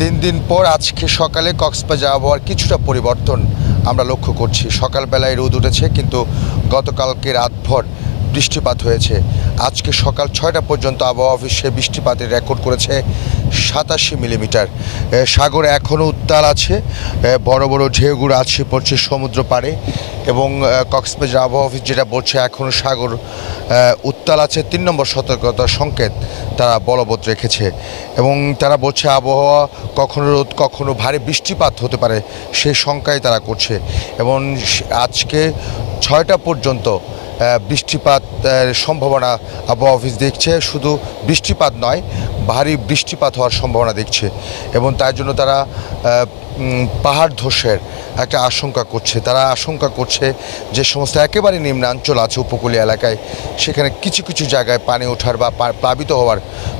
দিন পর আজকে সকালে কক্সবাজার আবহাওয়ার কিছুটা পরিবর্তন আমরা লক্ষ্য করছি। সকালবেলায় রোদ উঠেছে, কিন্তু গতকালকে রাতভর বৃষ্টিপাত হয়েছে। আজকে সকাল 6টা পর্যন্ত আবহাওয়া অফিসে বৃষ্টিপাতের রেকর্ড করেছে 87 মিলিমিটার। সাগর এখনও উত্তাল আছে, বড় বড় ঢেউগুলো আছে পড়ছে সমুদ্র পাড়ে, এবং কক্সবাজার আবহাওয়া অফিস যেটা বলছে এখনও সাগর উত্তাল আছে। 3 নম্বর সতর্কতার সংকেত তারা বলবৎ রেখেছে, এবং তারা বলছে আবহাওয়া কখনো রোদ কখনো ভারী বৃষ্টিপাত হতে পারে সেই শঙ্কাই তারা করছে। এবং আজকে 6টা পর্যন্ত বৃষ্টিপাতের সম্ভাবনা আবহাওয়া অফিস দেখছে। শুধু বৃষ্টিপাত নয়, ভারী বৃষ্টিপাত হওয়ার সম্ভাবনা দেখছে, এবং তার জন্য তারা পাহাড় ধসের একটা আশঙ্কা করছে। তারা আশঙ্কা করছে যে সমস্ত একেবারে নিম্নাঞ্চল আছে উপকূলীয় এলাকায়, সেখানে কিছু কিছু জায়গায় পানি ওঠার বা প্লাবিত হওয়ার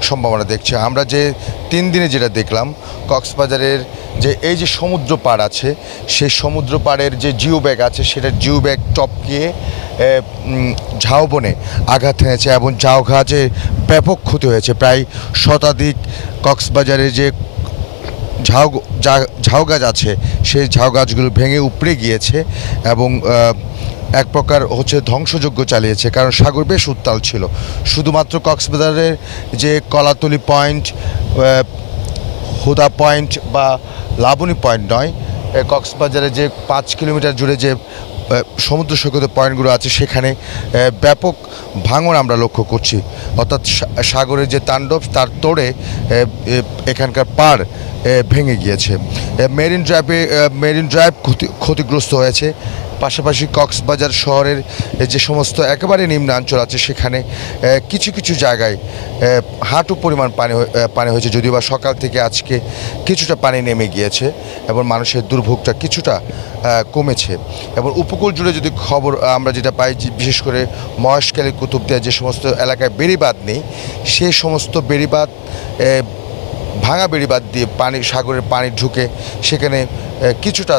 সম্ভাবনা দেখছে। আমরা যে 3 দিনে যেটা দেখলাম, কক্সবাজারের যে এই যে সমুদ্র পাড় আছে, সেই সমুদ্র পাড়ের যে জিও ব্যাগ আছে, সেটা জিও ব্যাগ টপকিয়ে ঝাউবনে আঘাত এনেছে, এবং ঝাউ গাছে ব্যাপক ক্ষতি হয়েছে। প্রায় শতাধিক কক্সবাজারের যে ঝাউ গাছ আছে, সেই ঝাউ গাছগুলো ভেঙে উপড়ে গিয়েছে, এবং এক প্রকার ধ্বংসযজ্ঞ চালিয়েছে, কারণ সাগর বেশ উত্তাল ছিল। শুধুমাত্র কক্সবাজারের যে কলাতলি পয়েন্ট, হুদা পয়েন্ট বা লাবণী পয়েন্ট নয়, কক্সবাজারের যে 5 কিলোমিটার জুড়ে যে সমুদ্র সৈকতের পয়েন্টগুলো আছে, সেখানে ব্যাপক ভাঙন আমরা লক্ষ্য করছি। অর্থাৎ সাগরের যে তাণ্ডব, তার তোড়ে এখানকার পাড় ভেঙে গিয়েছে। মেরিন ড্রাইভ ক্ষতিগ্রস্ত হয়েছে। পাশাপাশি কক্সবাজার শহরের যে সমস্ত একেবারে নিম্নাঞ্চল আছে, সেখানে কিছু কিছু জায়গায় হাঁটু পরিমাণ পানি হয়েছে, যদিও বা সকাল থেকে আজকে কিছুটা পানি নেমে গিয়েছে, এবং মানুষের দুর্ভোগটা কিছুটা কমেছে। এবং উপকূল জুড়ে যদি খবর আমরা যেটা পাই, বিশেষ করে মহেশখালী, কুতুবদিয়া যে সমস্ত এলাকায় বেড়িবাঁধ নেই, সেই সমস্ত বেড়িবাঁধ ভাঙা বেড়িবাঁধ দিয়ে সাগরের পানি ঢুকে সেখানে কিছুটা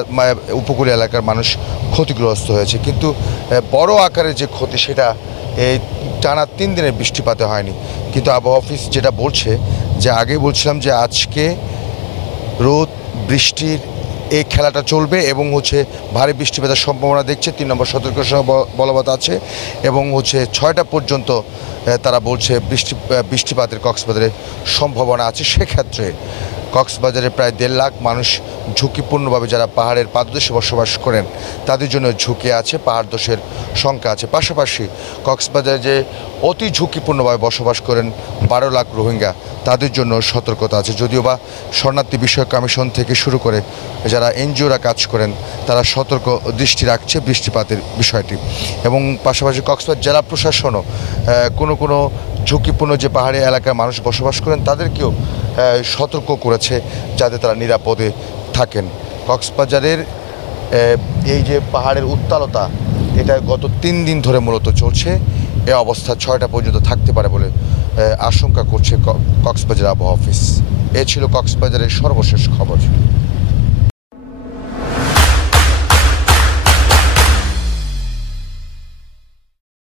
উপকূলীয় এলাকার মানুষ ক্ষতিগ্রস্ত হয়েছে। কিন্তু বড় আকারের যে ক্ষতি, সেটা এই টানা 3 দিনের বৃষ্টিপাতে হয়নি। কিন্তু আবহাওয়া অফিস যেটা বলছে, যে আগেই বলছিলাম যে আজকে রোদ বৃষ্টির এই খেলাটা চলবে, এবং ভারী বৃষ্টিপাতের সম্ভাবনা দেখছে। 3 নম্বর সতর্কতা বলবৎ আছে, এবং 6টা পর্যন্ত তারা বলছে বৃষ্টিপাতের কক্সবাজারে সম্ভাবনা আছে। সেক্ষেত্রে কক্সবাজারে প্রায় 1.5 লাখ মানুষ ঝুঁকিপূর্ণভাবে, যারা পাহাড়ের পাদদেশে বসবাস করেন, তাদের জন্য ঝুঁকি আছে, পাহাড় ধসের শঙ্কা আছে। পাশাপাশি কক্সবাজারে যে অতি ঝুঁকিপূর্ণভাবে বসবাস করেন 12 লাখ রোহিঙ্গা, তাদের জন্য সতর্কতা আছে। যদিও বা শরণার্থী বিষয়ক কমিশন থেকে শুরু করে যারা এনজিওরা কাজ করেন, তারা সতর্ক দৃষ্টি রাখছে বৃষ্টিপাতের বিষয়টি। এবং পাশাপাশি কক্সবাজার জেলা প্রশাসনও কোনো ঝুঁকিপূর্ণ যে পাহাড়ি এলাকার মানুষ বসবাস করেন, তাদেরকেও সতর্ক করেছে যাতে তারা নিরাপদে থাকেন। কক্সবাজারের এই যে পাহাড়ের উত্তালতা, এটা গত 3 দিন ধরে মূলত চলছে। এ অবস্থা 6টা পর্যন্ত থাকতে পারে বলে আশঙ্কা করছে কক্সবাজার আবহাওয়া অফিস। এ ছিল কক্সবাজারের সর্বশেষ খবর।